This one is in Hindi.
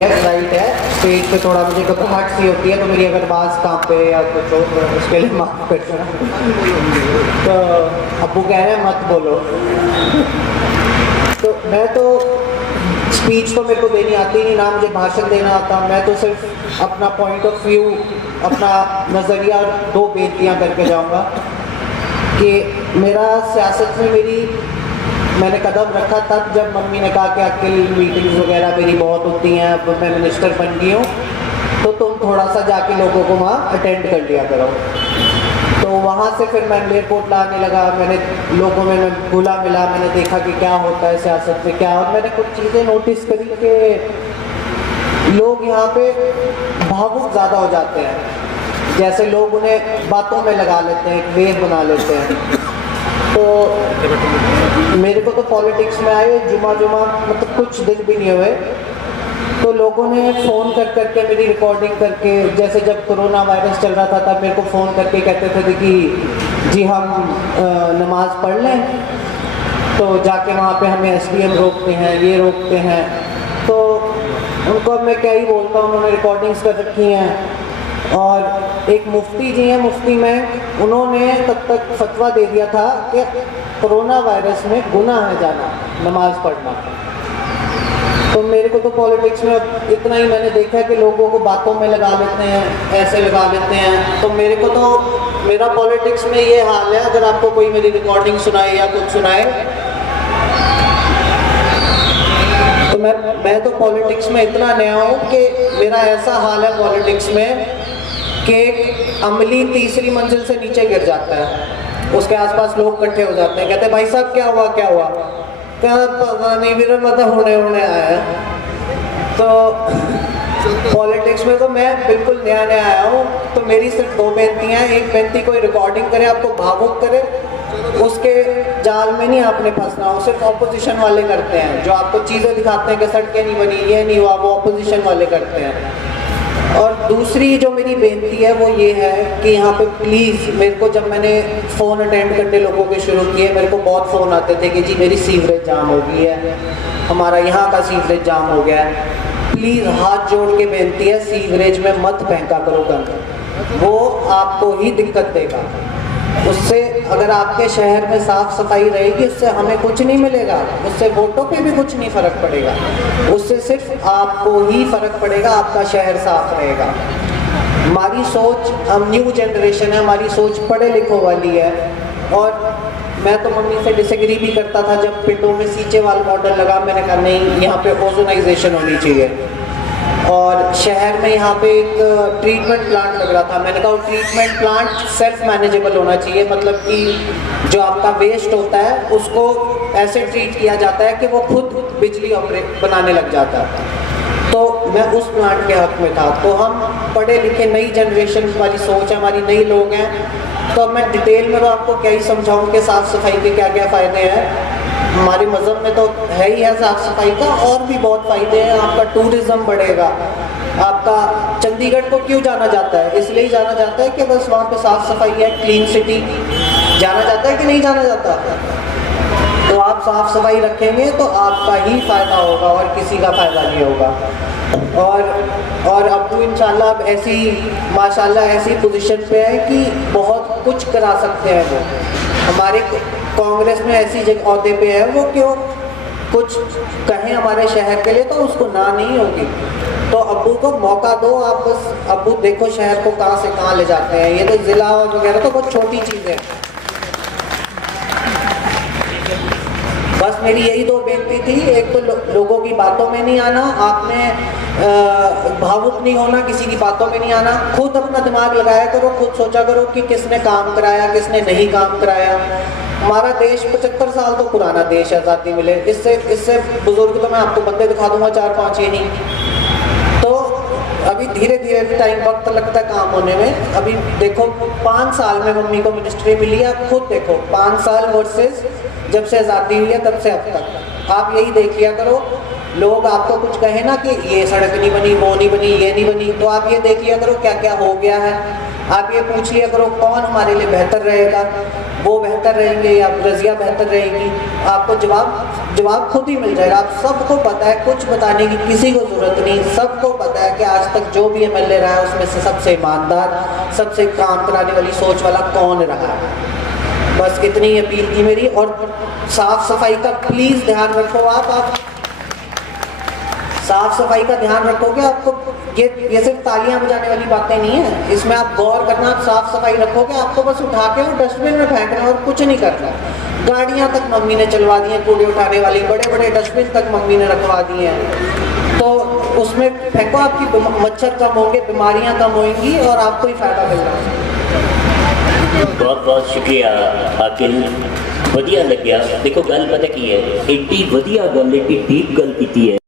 राइट है। स्टेज पे थोड़ा मुझे घबराहट सी होती है, तो मेरी अगर आवाज़ कांपे या कुछ हो तो उसके लिए माफ़ कर देना। तो अब्बू कह रहे हैं मत बोलो। तो मैं तो स्पीच तो मेरे को देनी आती नहीं, ना मुझे भाषण देना आता। मैं तो सिर्फ अपना पॉइंट ऑफ व्यू, अपना नज़रिया दो बेनतियाँ करके जाऊँगा कि मेरा सियासत में मैंने कदम रखा तब जब मम्मी ने कहा कि अकेल मीटिंग्स वगैरह मेरी बहुत होती हैं, अब मैं मिनिस्टर बन गई हूँ तो तुम थोड़ा सा जाके लोगों को वहाँ अटेंड कर लिया करो। तो वहाँ से फिर मैं एयरपोर्ट लाने लगा, मैंने लोगों में घुला मिला, मैंने देखा कि क्या होता है सियासत में क्या, और मैंने कुछ चीज़ें नोटिस करी कि लोग यहाँ पे भावुक ज़्यादा हो जाते हैं। जैसे लोग उन्हें बातों में लगा लेते हैं, एक वेव बना लेते हैं। तो मेरे को तो पॉलिटिक्स में आए जुमा मतलब कुछ दिन भी नहीं हुए, तो लोगों ने फ़ोन कर करके मेरी रिकॉर्डिंग करके, जैसे जब कोरोना वायरस चल रहा था तब मेरे को फ़ोन करके कहते थे कि जी हम नमाज़ पढ़ लें, तो जाके वहाँ पे हमें एसडीएम रोकते हैं, ये रोकते हैं। तो उनको अब मैं क्या ही बोलता हूँ, उन्होंने रिकॉर्डिंग्स कर रखी हैं। और एक मुफ्ती जी हैं, मुफ्ती में उन्होंने तब तक फतवा दे दिया था कि कोरोना वायरस में गुनाह है जाना नमाज़ पढ़ना। तो मेरे को तो पॉलिटिक्स में इतना ही मैंने देखा कि लोगों को बातों में लगा लेते हैं, ऐसे लगा लेते हैं। तो मेरे को तो मेरा पॉलिटिक्स में ये हाल है, अगर आपको कोई मेरी रिकॉर्डिंग सुनाए या कुछ सुनाए तो मैं तो पॉलिटिक्स में इतना नया हूँ कि मेरा ऐसा हाल है पॉलिटिक्स में कि अमली तीसरी मंजिल से नीचे गिर जाता है, उसके आसपास लोग इकट्ठे हो जाते हैं, कहते हैं भाई साहब क्या हुआ क्या हुआ, क्या पता नहीं मेरा मतलब होने आया है। तो पॉलिटिक्स में तो मैं बिल्कुल नया आया हूँ। तो मेरी सिर्फ दो बेनतियाँ हैं। एक बेनती, कोई रिकॉर्डिंग करे आपको भावुक करे, उसके जाल में नहीं आपने फंसना हो। सिर्फ ऑपोजिशन वाले करते हैं, जो आपको चीज़ें दिखाते हैं कि सड़कें नहीं बनी, ये नहीं हुआ, वो ऑपोजिशन वाले करते हैं। और दूसरी जो मेरी बेनती है वो ये है कि यहाँ पे प्लीज़ मेरे को, जब मैंने फ़ोन अटेंड करने लोगों के शुरू किए, मेरे को बहुत फ़ोन आते थे कि जी मेरी सीवरेज जाम हो गई है, हमारा यहाँ का सीवरेज जाम हो गया है। प्लीज़ हाथ जोड़ के बेनती है, सीवरेज में मत फेंका करो गंद, वो आपको ही दिक्कत देगा। उससे अगर आपके शहर में साफ़ सफाई रहेगी, उससे हमें कुछ नहीं मिलेगा, उससे वोटों पे भी कुछ नहीं फ़र्क पड़ेगा, उससे सिर्फ आपको ही फ़र्क पड़ेगा, आपका शहर साफ रहेगा। हमारी सोच, हम न्यू जनरेशन है, हमारी सोच पढ़े लिखों वाली है। और मैं तो मम्मी से डिसएग्री भी करता था जब पिंडों में सीचेवाल मॉडल लगा, मैंने कहा नहीं, यहाँ पे ओजोनाइजेशन होनी चाहिए। और शहर में यहाँ पे एक ट्रीटमेंट प्लांट लग रहा था, मैंने कहा वो ट्रीटमेंट प्लांट सेल्फ मैनेजेबल होना चाहिए, मतलब कि जो आपका वेस्ट होता है उसको ऐसे ट्रीट किया जाता है कि वो खुद बिजली ऑपरेट बनाने लग जाता है। तो मैं उस प्लांट के हक में था। तो हम पढ़े लिखे, नई जनरेशन वाली सोच है हमारी, नई लोग हैं। तो मैं डिटेल में तो आपको क्या ही समझाऊँ कि साफ़ सफाई के क्या क्या फ़ायदे हैं। हमारे मज़हब में तो है ही है साफ़ सफाई का, और भी बहुत फ़ायदे हैं। आपका टूरिज़्म बढ़ेगा। आपका चंडीगढ़ को क्यों जाना जाता है? इसलिए जाना जाता है कि बस वहाँ पे साफ़ सफाई है, क्लीन सिटी। जाना जाता है कि नहीं जाना जाता? तो आप साफ़ सफाई रखेंगे तो आपका ही फ़ायदा होगा और किसी का फ़ायदा नहीं होगा। और अब्बू इंशाल्लाह अब ऐसी माशाल्लाह ऐसी पोजीशन पे है कि बहुत कुछ करा सकते हैं वो। हमारे कांग्रेस में ऐसी जगह ओहदे पे है, वो क्यों कुछ कहें हमारे शहर के लिए तो उसको ना नहीं होगी। तो अब्बू को मौका दो, आप बस अब्बू देखो शहर को कहाँ से कहाँ ले जाते हैं। ये तो ज़िला वगैरह तो बहुत छोटी चीज़ है। बस मेरी यही दो बेनती थी। एक तो लोगों की बातों में नहीं आना, आपने भावुक नहीं होना, किसी की बातों में नहीं आना। खुद अपना दिमाग लगाया करो, खुद सोचा करो कि किसने काम कराया, किसने नहीं काम कराया। हमारा देश 75 साल तो पुराना देश है, आज़ादी मिले। इससे बुजुर्ग तो मैं आपको बंदे दिखा दूंगा 4-5 यही। तो अभी धीरे धीरे टाइम वक्त लगता है काम होने में। अभी देखो 5 साल में मम्मी को मिनिस्ट्री मिली है, आप खुद देखो 5 साल वर्सेस जब से आज़ादी हुई है तब से अब तक। आप यही देख लिया करो, लोग आपको कुछ कहे ना कि ये सड़क नहीं बनी, वो नहीं बनी, ये नहीं बनी, तो आप ये देख लिया करो क्या क्या हो गया है। आप ये पूछ लिया करो कौन हमारे लिए बेहतर रहेगा, वो बेहतर रहेंगे या रज़िया बेहतर रहेगी। आपको जवाब जवाब खुद ही मिल जाएगा। आप सबको पता है, कुछ बताने की किसी को ज़रूरत नहीं, सबको पता है कि आज तक जो भी एमएलए रहा है उसमें से सबसे ईमानदार, सबसे काम कराने वाली सोच वाला कौन रहा है। बस इतनी अपील थी मेरी। और साफ सफाई का प्लीज़ ध्यान रखो। आप साफ सफाई का ध्यान रखोगे, आपको ये सिर्फ तालियां बजाने वाली बातें नहीं है, इसमें आप गौर करना। आप साफ सफाई रखोगे, आपको बस उठा के और डस्टबिन में फेंकना और कुछ नहीं करना। गाड़ियां तक मम्मी ने चलवा दी हैं, कूड़े उठाने वाली, बड़े बड़े डस्टबिन तक मम्मी ने रखवा दिए हैं। तो उसमें फेंको, आपकी मच्छर कम होंगे, बीमारियां कम होंगी और आपको ही फायदा मिल रहा है। बहुत बहुत शुक्रिया अकिल, वधिया लग्या। देखो गल पता की है, एड्डी वधिया गल, एड्डी डीप गल की है।